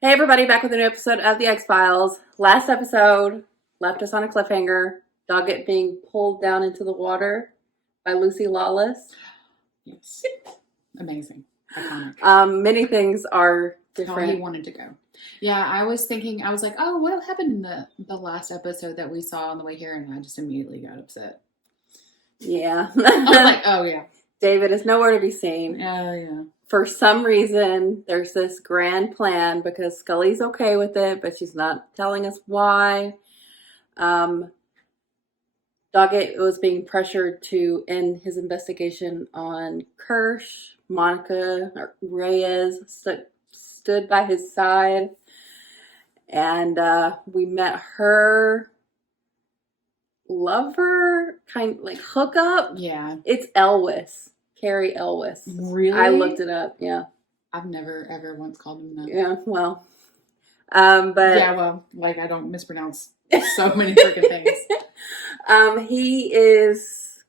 Hey everybody, back with a new episode of The X-Files. Last episode left us on a cliffhanger. Doggett being pulled down into the water by Lucy Lawless. Yes. Amazing. Iconic. Many things are different. How he wanted to go. Yeah, I was thinking, I was like, oh, what happened in the last episode that we saw on the way here? And I just immediately got upset. Yeah. I was like, oh yeah. David is nowhere to be seen. Yeah. For some reason, there's this grand plan because Scully's okay with it, but she's not telling us why. Doggett was being pressured to end his investigation on Kirsch. Monica Reyes stood by his side, and we met her lover, kind of like hookup. Yeah. It's Elwes. Carrie Elwes. Really? I looked it up, yeah. I've never ever once called him that. Yeah, well. But yeah, well, like I don't mispronounce so many freaking things. He is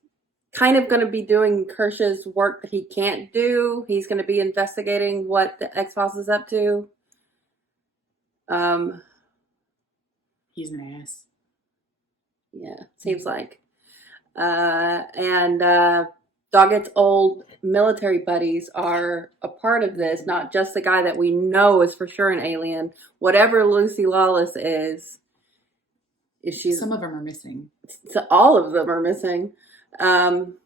kind of going to be doing Kirsch's work that he can't do. He's going to be investigating what the X-Files is up to. He's an ass. Yeah, seems like. Doggett's old military buddies are a part of this, not just the guy that we know is for sure an alien. Whatever Lucy Lawless is she? Some of them are missing. So all of them are missing,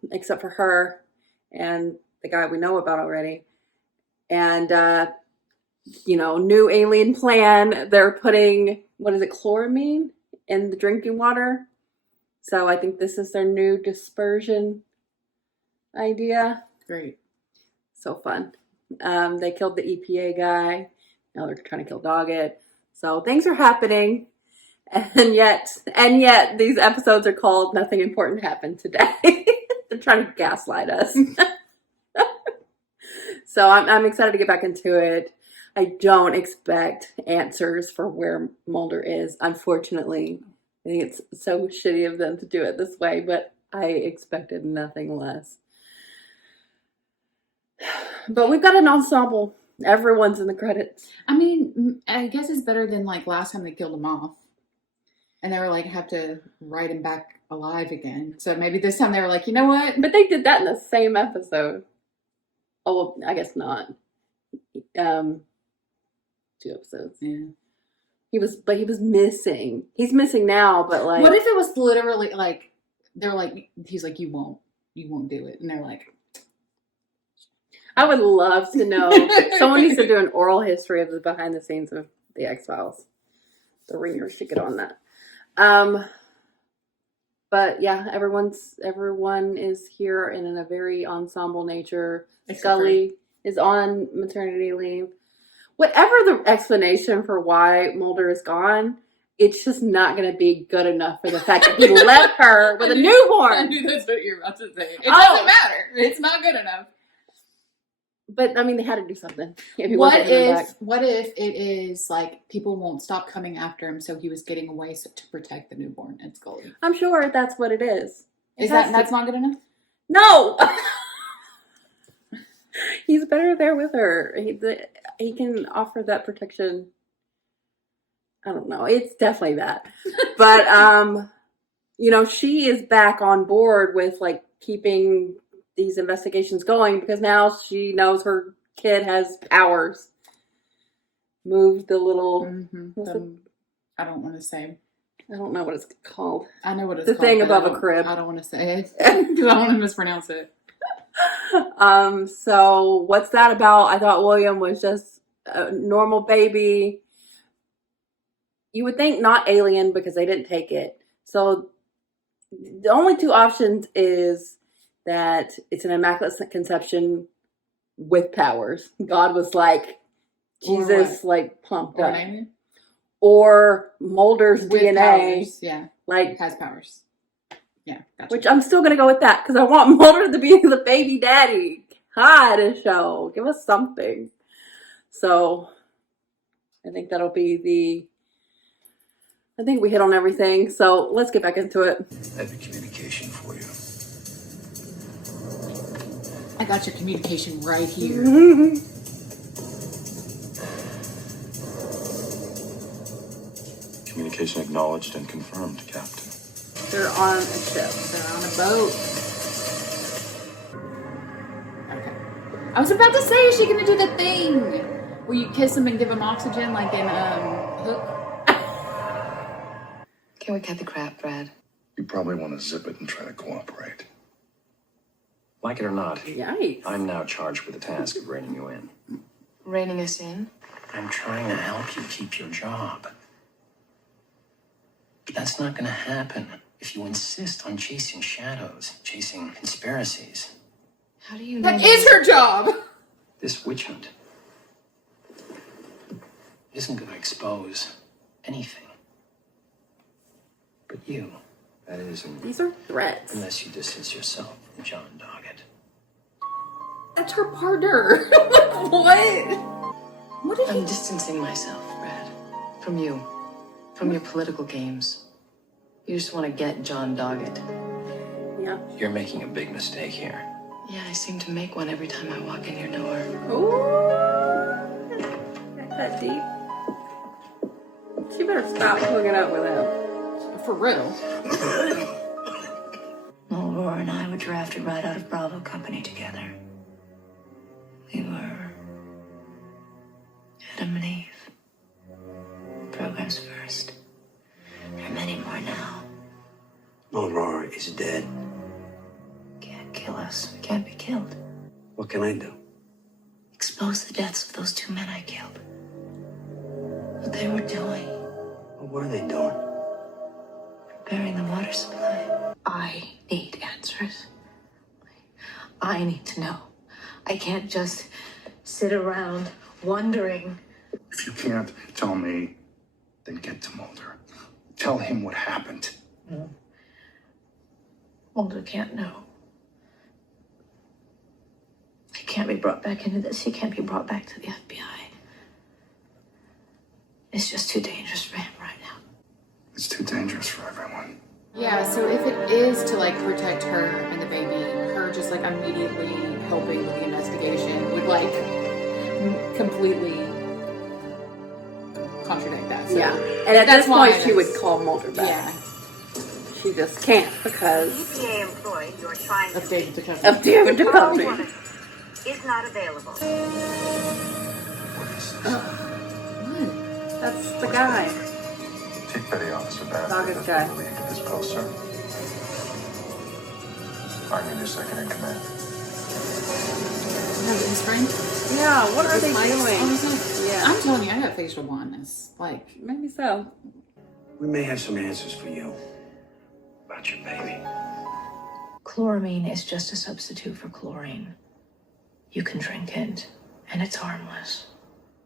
except for her and the guy we know about already. And, new alien plan. They're putting, chloramine in the drinking water. So I think this is their new dispersion idea. Great. So fun. They killed the EPA guy. Now they're trying to kill Doggett. So things are happening. And yet these episodes are called Nothing Important Happened Today. They're trying to gaslight us. So I'm excited to get back into it. I don't expect answers for where Mulder is, unfortunately. I think it's so shitty of them to do it this way, but I expected nothing less. But we've got an ensemble. Everyone's in the credits. I mean, I guess it's better than like last time they killed him off. And they were like, have to write him back alive again. So maybe this time they were like, you know what? But they did that in the same episode. Oh, well, I guess not. 2 episodes. Yeah. He was missing. He's missing now, but like. What if it was literally like, they're like, he's like, you won't do it. And they're like. I would love to know. Someone needs to do an oral history of the behind the scenes of the X-Files. The Ringers should get on that. But yeah, everyone is here in a very ensemble nature. Scully is on maternity leave. Whatever the explanation for why Mulder is gone, it's just not going to be good enough for the fact that he left her with a newborn. I knew that's what you're about to say. It doesn't matter. It's not good enough. But I mean, they had to do something. What if it is like people won't stop coming after him, so he was getting away to protect the newborn and Scully? I'm sure that's what it is. That's not good enough? No. He's better there with her. He can offer that protection. I don't know. It's definitely that. But she is back on board with like keeping these investigations going because now she knows her kid has powers. Move the little. Mm-hmm. I don't want to say. I don't know what it's called. I know what it's called. The thing above a crib. I don't want to say it because I want to mispronounce it. So what's that about? I thought William was just a normal baby. You would think not alien because they didn't take it. So the only 2 options is that it's an immaculate conception with powers. God was like, Jesus, like pumped up. Or Mulder's with DNA. Powers. Yeah. Like has powers. Yeah. Gotcha. Which I'm still going to go with that because I want Mulder to be the baby daddy. God, a show. Give us something. So I think that'll be I think we hit on everything. So let's get back into it. I have a communication for you. I got your communication right here. Communication acknowledged and confirmed, Captain. They're on a ship. They're on a boat. Okay. I was about to say, is she gonna do the thing where you kiss him and give him oxygen, like in Hook? Can we cut the crap, Brad? You probably want to zip it and try to cooperate. Like it or not, Yikes. I'm now charged with the task of reining you in. Reining us in? I'm trying to help you keep your job. But that's not going to happen if you insist on chasing shadows, chasing conspiracies. How do you know? That is her job! This witch hunt isn't going to expose anything. But you, that is, These are threats. unless you distance yourself from John Doggett. That's her partner. Like, what? What did I'm he... distancing myself, Brad. From you. From your political games. You just want to get John Doggett. Yeah. You're making a big mistake here. Yeah, I seem to make one every time I walk in your door. Ooh. Got that deep. She better stop hooking up with him. For real. Aurora and I were drafted right out of Bravo Company together. We were Adam and Eve. Programs first. There are many more now. Aurora is dead. Can't kill us. We can't be killed. What can I do? Expose the deaths of those 2 men I killed. What they were doing. What were they doing? Repairing the water supply. I need answers. I need to know. I can't just sit around wondering. If you can't tell me, then get to Mulder. Tell him what happened. Mulder can't know. He can't be brought back into this. He can't be brought back to the FBI. It's just too dangerous for him right now. It's too dangerous for everyone. Yeah, so if it is to like protect her and the baby, her just like immediately helping with the investigation would like completely contradict that. So Yeah. And at that's this point, why she would it's- call Mulder back. Yeah, She just can't because EPA employee you're trying to of David Duchovny. of David Carl Duchovny. Woman is not available. What is this? What? That's the guy. Chief Petty Officer Bass. Doggett's guy. Lead to this post, sir. I'm your new second in command. No, his friend? Yeah, what are they His lights doing? on his head? Yeah. I'm telling you, I got facial blindness. Like, Maybe so. We may have some answers for you about your baby. Chloramine is just a substitute for chlorine. You can drink it, and it's harmless.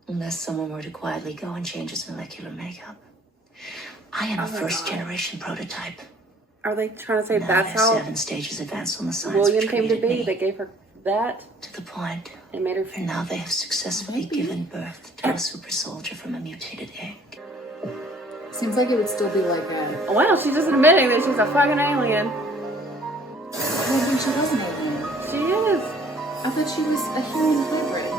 Unless someone were to quietly go and change its molecular makeup. I am a Oh my first-generation prototype. Are they trying to say Now I that's have how 7 stages advanced on the science William which came to created be? me, They gave her that to the point and made her. where now they have successfully Maybe. given birth to a super soldier from a mutated egg. seems like it would still be like a. Well, she's just admitting that she's a fucking alien. I don't think she was an alien. She is. I thought she was a human hybrid.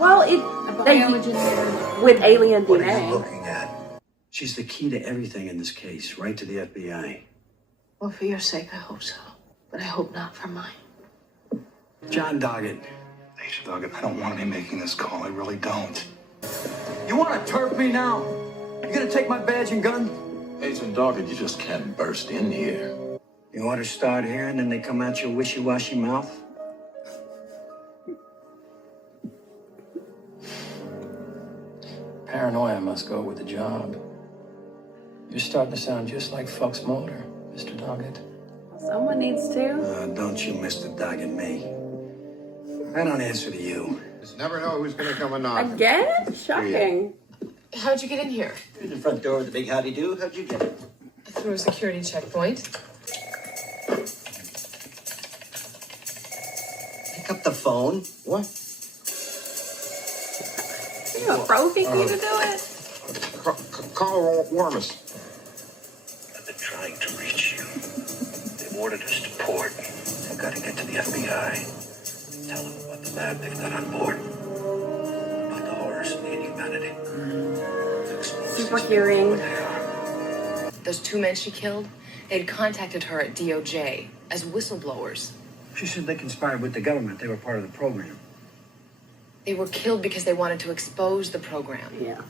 Well, A they bioengineered. with alien What are you DNA. looking at? She's the key to everything in this case, right to the FBI. Well, for your sake, I hope so. But I hope not for mine. John Doggett. Agent Doggett, I don't want to be making this call. I really don't. You want to turf me now? You gonna take my badge and gun? Agent Doggett, you just can't burst in here. You ought to start here and then they come out your wishy-washy mouth. Paranoia must go with the job. You're starting to sound just like Fox Mulder, Mr. Doggett. Someone needs to. Don't you, Mr. Doggett, me. I don't answer to you. Just never know who's gonna come and knock. Again? Shocking. How'd you get in here? Through the front door of the big howdy do. How'd you get it? Through a security checkpoint. Pick up the phone. What? You a profi for you to do it? Call Warmus. I've been trying to reach you. They ordered us to port. I've got to get to the FBI. Tell them about the lab they've got on board. About the horrors of inhumanity. To expose we're hearing. Those 2 men she killed, they'd contacted her at DOJ as whistleblowers. She said they conspired with the government. They were part of the program. They were killed because they wanted to expose the program. Yeah.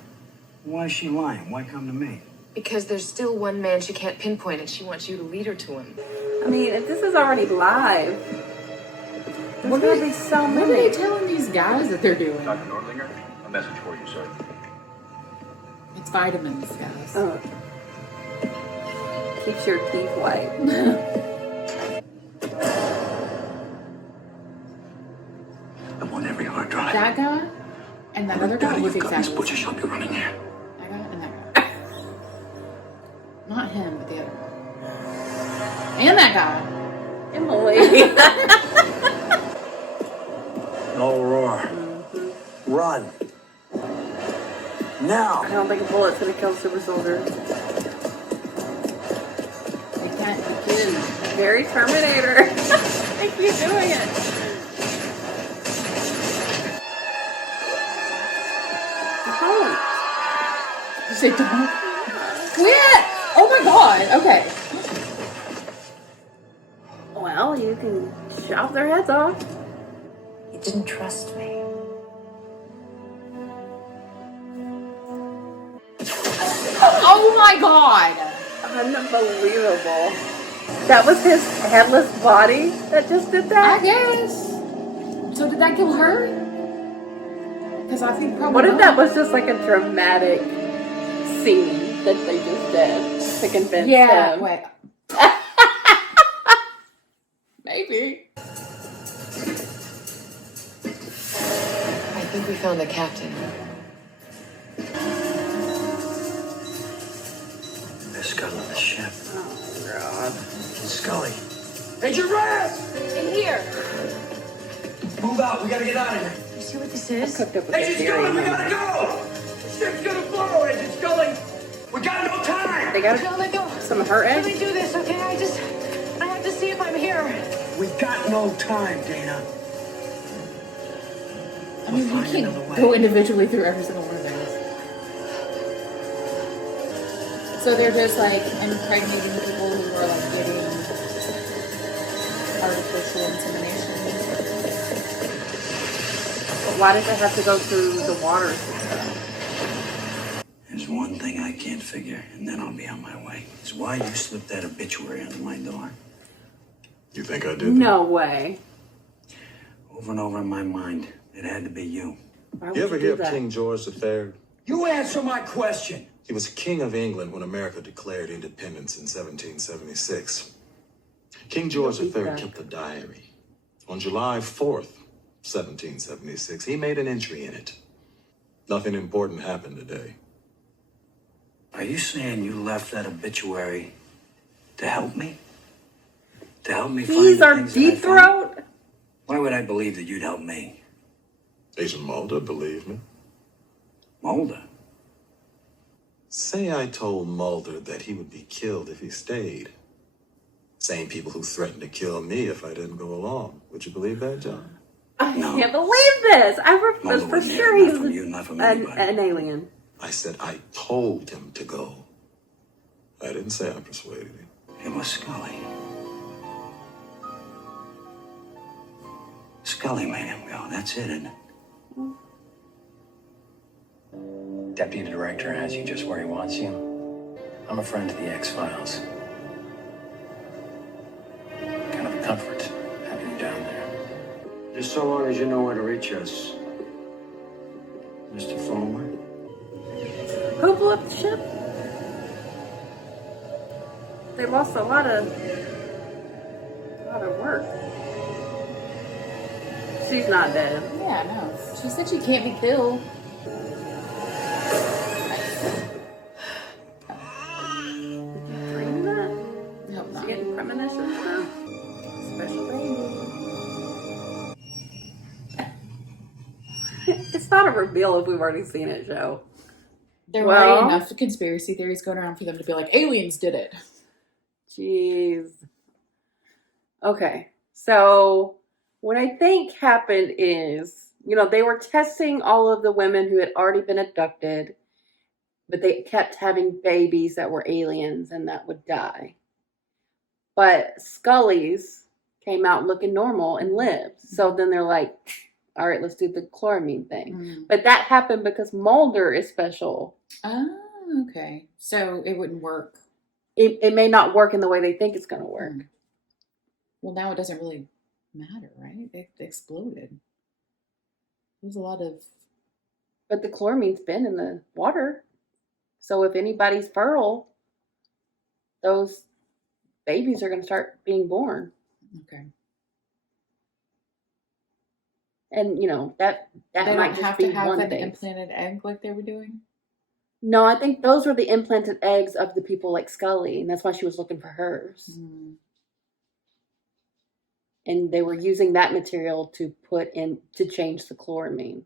Why is she lying? Why come to me? Because there's still one man she can't pinpoint, and she wants you to lead her to him. I mean, if this is already live, there's What gonna are be so What are many. they telling these guys that they're doing? Dr. Nordlinger, a message for you, sir. It's vitamins, guys. Keeps your teeth white. I want every hard drive. That guy and that other guy was You've got this exactly butcher shop you're running here. that guy and that guy. Not him, but the other guy. And that guy. Emily. No roar. Run. Now. I don't think a bullet's gonna kill Super Soldier. They can't begin. Very Terminator. I keep doing it. Don't. You say don't? Quit! Oh my god, okay. Well, you can chop their heads off. You didn't trust me. Oh my god! Unbelievable. That was his headless body that just did I that? guess. So did that kill her? Because I think probably What if not. that was just like a dramatic scene that they just did to convince Yeah, him? wait. Maybe. I think we found the captain. There's Scott on the ship. Oh, God. Scully. Hey, Giraffe! In here! Move out. We gotta get out of here. You see what this is? Cooked up with Agent the Scully, we theory. gotta go! The ship's gonna blow, Agent Scully! We got no time! They got Let go. some hurt Let me edge. do this, okay? I have to see if I'm here. We got no time, Dana. I mean, we find another can't way. go individually through every single one of those. So they're just like impregnating people who are like getting artificial insemination. But why does it have to go through the water system? There's one thing I can't figure, and then I'll be on my way. It's why you slipped that obituary under my door. You think I did that? No way. Over and over in my mind, it had to be you. Why would You ever do hear of that? King George III? You answer my question! He was king of England when America declared independence in 1776. King George You'll beat III that. kept a diary. On July 4th, 1776, he made an entry in it. Nothing important happened today. Are you saying you left that obituary to help me? To help me find He's the our things that I deep found? throat? Why would I believe that you'd help me? Agent Mulder, believe me. Mulder? Say I told Mulder that he would be killed if he stayed. Same people who threatened to kill me if I didn't go along. Would you believe that, John? I No. can't believe this. I was Mulder for wouldn't sure hear he enough was from you, not from an anybody. alien. I said I told him to go. I didn't say I persuaded him. It was Scully. Scully made him go. That's it, isn't it? Deputy Director has you just where he wants you. I'm a friend of the X-Files. Kind of a comfort having you down there. Just so long as you know where to reach us. Mr. Fulmer? Who blew up the ship? They lost a lot of work. She's not dead. Yeah, no. She said she can't be killed. Dream that? I hope She's not. getting premonitions now. Special baby. It's not a reveal if we've already seen it, Joe. There were Well- already enough conspiracy theories going around for them to be like, aliens did it. Jeez. Okay. So what I think happened is, they were testing all of the women who had already been abducted. but they kept having babies that were aliens and that would die. But Scully's came out looking normal and lived. So then they're like, all right, let's do the chloramine thing. But that happened because Mulder is special. Oh, okay. So it wouldn't work. It may not work in the way they think it's going to work. Well, now it doesn't really matter, right? It exploded. There's a lot of... But the chloramine's been in the water. So if anybody's fertile, those babies are going to start being born. Okay. And, you know, that they might don't just have be to have one an thing. implanted egg like they were doing? No, I think those were the implanted eggs of the people like Scully, and that's why she was looking for hers. And they were using that material to put in to change the chloramine.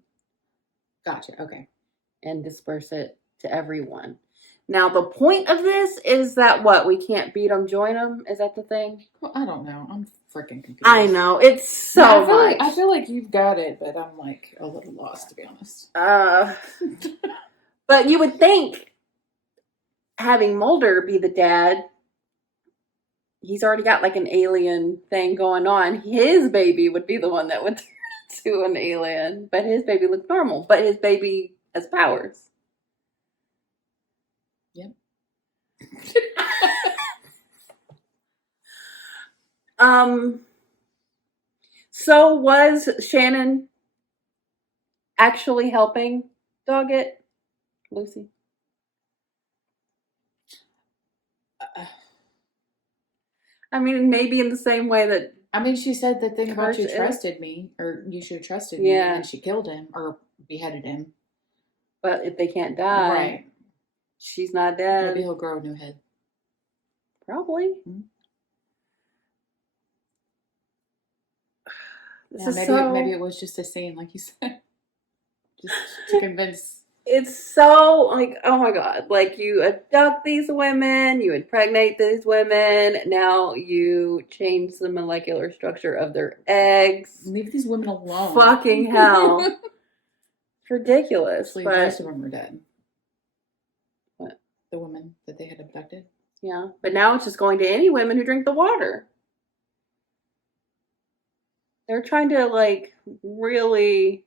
Gotcha. Okay. And disperse it to everyone. Now, the point of this is that what? We can't beat them, join them? Is that the thing? Well, I don't know. I'm freaking confused. I know. It's so much. I feel like you've got it, but I'm like a little lost, to be honest. But you would think having Mulder be the dad, he's already got like an alien thing going on. His baby would be the one that would turn to an alien, but his baby looked normal. But his baby has powers. Yep. So was Shannon actually helping Doggett, Lucy? I mean, maybe in the same way that... I mean, she said the thing about you Kirsch is. trusted me, or you should have trusted me, Yeah. and then she killed him, or beheaded him. But if they can't die, Right. she's not dead. Maybe he'll grow a new head. Probably. Yeah, maybe it was just a scene, like you said. Just to convince... It's so, like, oh my God. Like, you abduct these women, you impregnate these women, now you change the molecular structure of their eggs. Leave these women alone. Fucking hell. It's ridiculous. Actually, But, most of them are dead. What? The women that they had abducted. Yeah, but now it's just going to any women who drink the water. They're trying to, like, really...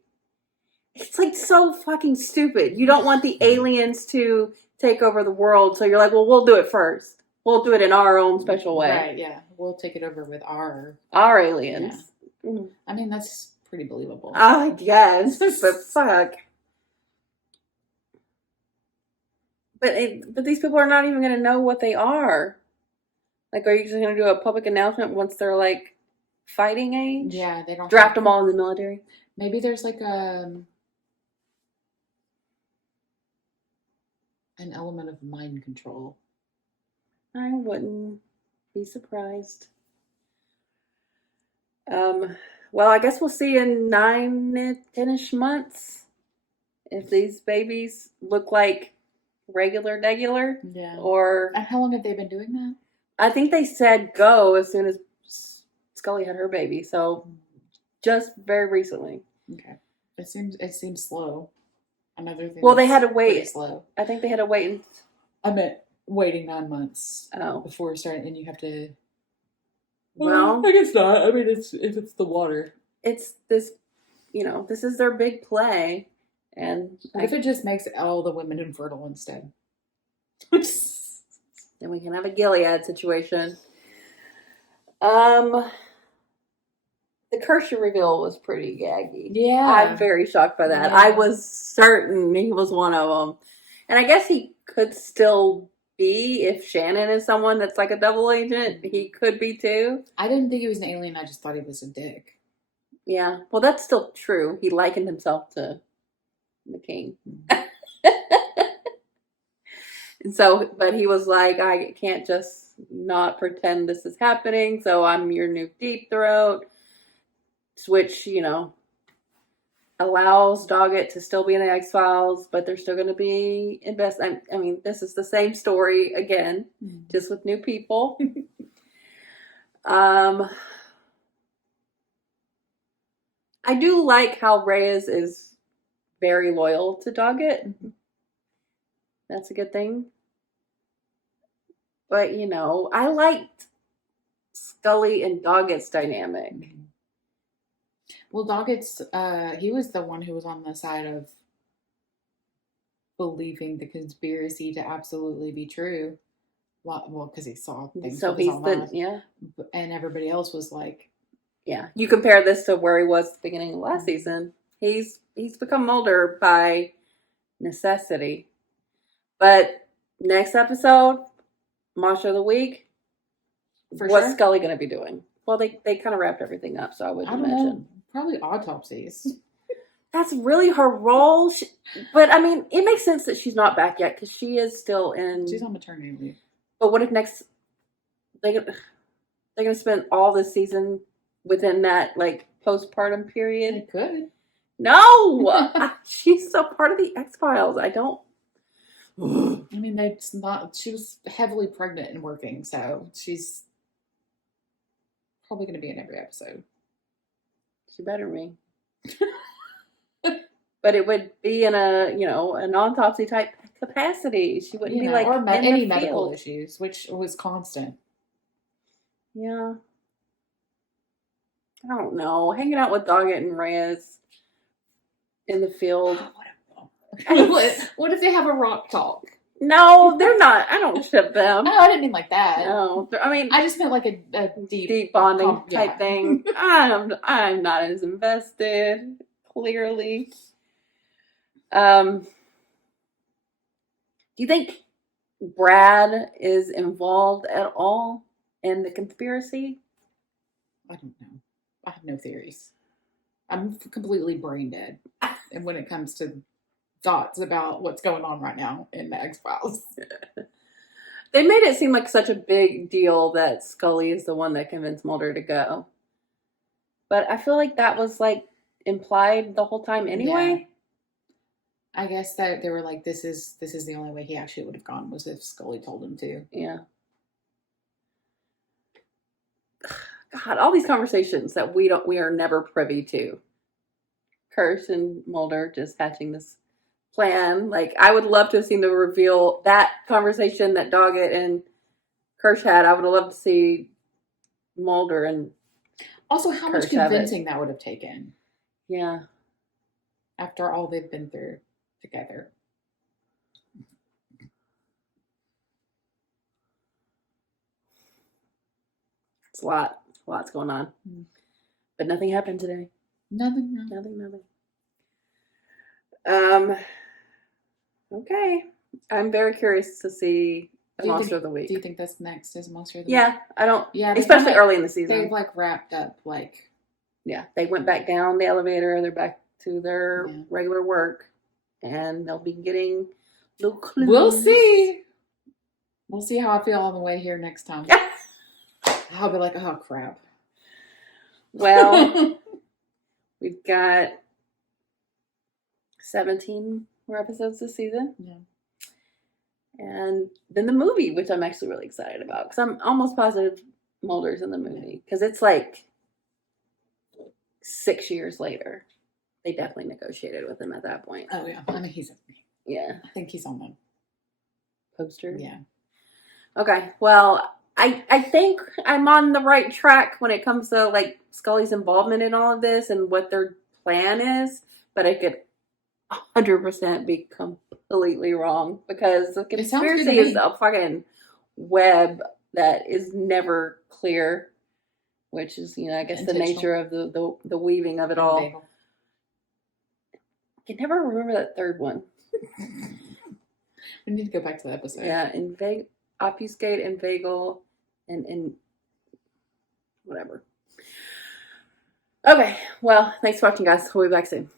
It's, like, so fucking stupid. You don't want the aliens to take over the world, so you're like, well, we'll do it first. We'll do it in our own special way. Right, yeah. We'll take it over with our aliens. Yeah. I mean, that's pretty believable. I guess, but fuck. But these people are not even going to know what they are. Like, are you just going to do a public announcement once they're, like, fighting age? Yeah, they don't... Draft them all in the military? Maybe there's, like, an element of mind control. I wouldn't be surprised. Well, I guess we'll see in 9-ish months if these babies look like regular. Yeah. Or... And how long have they been doing that? I think they said go as soon as Scully had her baby, so just very recently. Okay. It seems slow. Another thing. Well, they had to wait. Slow. I think they had to wait. I meant waiting 9 months. Oh. Before starting, and you have to. Well, I guess not. I mean, it's the water. It's this, this is their big play, and what if it just makes all the women infertile instead? Then we can have a Gilead situation. The Kershaw reveal was pretty gaggy. Yeah. I'm very shocked by that. Yeah. I was certain he was one of them. And I guess he could still be, if Shannon is someone that's like a double agent, he could be too. I didn't think he was an alien. I just thought he was a dick. Yeah. Well, that's still true. He likened himself to the king. And so, but he was like, I can't just not pretend this is happening, so I'm your new Deep Throat. Which, allows Doggett to still be in the X-Files, but they're still going to be I mean, this is the same story again, just with new people. I do like how Reyes is very loyal to Doggett. That's a good thing. But, you know, I liked Scully and Doggett's dynamic. Well, Doggett's, he was the one who was on the side of believing the conspiracy to absolutely be true. Well, because he saw things. So with his he's own the, eyes. yeah. And everybody else was like, Yeah. You compare this to where he was at the beginning of last season. He's become Mulder by necessity. But next episode, Monster of the Week, For what's sure. Scully going to be doing? Well, they kind of wrapped everything up, so I would I don't imagine. know, probably autopsies. That's really her role. But, I mean, it makes sense that she's not back yet because she is still in... She's on maternity leave. But what if next... They're going to spend all this season within that, like, postpartum period? They could. No! She's still part of the X-Files. I don't... I mean, that's not. She was heavily pregnant and working, so she's probably going to be in every episode. She better be. But it would be in a, you know, an autopsy type capacity. She wouldn't be like or in any the medical field. issues, which was constant. Yeah. I don't know. Hanging out with Doggett and Reyes in the field. What if they have a rock talk? No, they're not. I don't ship them. No, I didn't mean like that. No, I mean, I just meant like a deep bonding type yeah. thing. I'm not as invested. Clearly. Do you think Brad is involved at all in the conspiracy? I don't know. I have no theories. I'm completely brain dead. And when it comes to thoughts about what's going on right now in the X-Files. They made it seem like such a big deal that Scully is the one that convinced Mulder to go. But I feel like that was like implied the whole time anyway. Yeah. I guess that they were like, this is the only way he actually would have gone was if Scully told him to. Yeah. God, all these conversations that we are never privy to. Kirsch and Mulder just hatching this plan. Like, I would love to have seen the reveal, that conversation that Doggett and Kirsch had. I would have loved to see Mulder and Also, how much Kirsch have it. convincing that would have taken. Yeah. After all they've been through together. It's a lot. Lots going on. But nothing happened today. Nothing. Okay. I'm very curious to see the Monster of the Week. Do you think that's next is Monster of the Week? Yeah, I don't. Yeah, especially early in the season. They've like wrapped up like. Yeah, they went back down the elevator. They're back to their regular work, and they'll be getting little clues. We'll see. We'll see how I feel on the way here next time. I'll be like, oh crap. Well, we've got 17 more episodes this season. Yeah. And then the movie, which I'm actually really excited about, because I'm almost positive Mulder's in the movie, because it's like 6 years later. They definitely negotiated with him at that point. Oh yeah, I mean yeah. I think he's on the poster. Yeah. Okay. Well, I think I'm on the right track when it comes to like Scully's involvement in all of this and what their plan is, but I could 100% be completely wrong because the conspiracy is a fucking web that is never clear, which is, you know, I guess the nature of the weaving of it all. I can never remember that third one. We need to go back to the episode. Yeah, obfuscate, inveigle, and whatever. Okay, well, thanks for watching, guys. We'll be back soon.